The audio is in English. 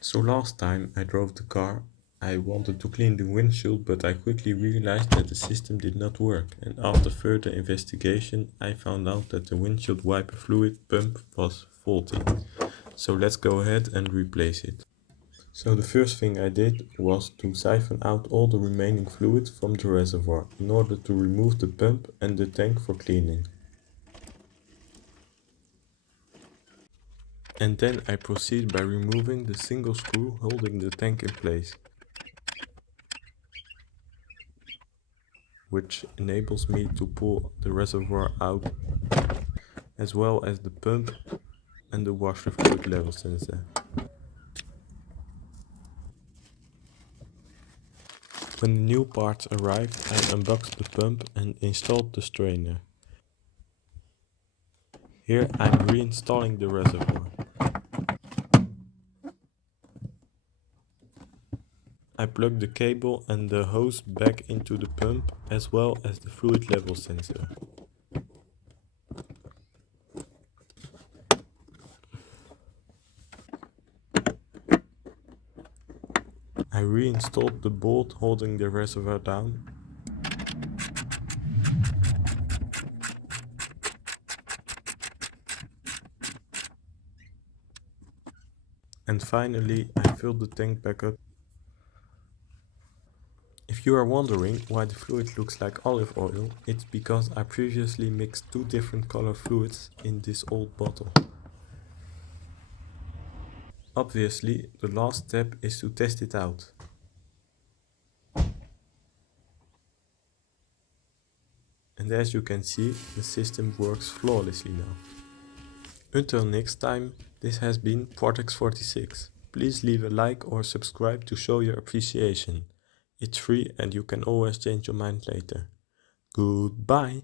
So last time I drove the car, I wanted to clean the windshield, but I quickly realized that the system did not work, and after further investigation I found out that the windshield wiper fluid pump was faulty. So let's go ahead and replace it. So the first thing I did was to siphon out all the remaining fluid from the reservoir in order to remove the pump and the tank for cleaning. And then I proceed by removing the single screw holding the tank in place, which enables me to pull the reservoir out, as well as the pump and the washer fluid level sensor. When the new parts arrived, I unboxed the pump and installed the strainer. Here I'm reinstalling the reservoir. I plug the cable and the hose back into the pump, as well as the fluid level sensor. I reinstalled the bolt holding the reservoir down. And finally, I filled the tank back up. If you are wondering why the fluid looks like olive oil, it's because I previously mixed two different color fluids in this old bottle. Obviously, the last step is to test it out. And as you can see, the system works flawlessly now. Until next time, this has been e46. Please leave a like or subscribe to show your appreciation. It's free and you can always change your mind later. Goodbye!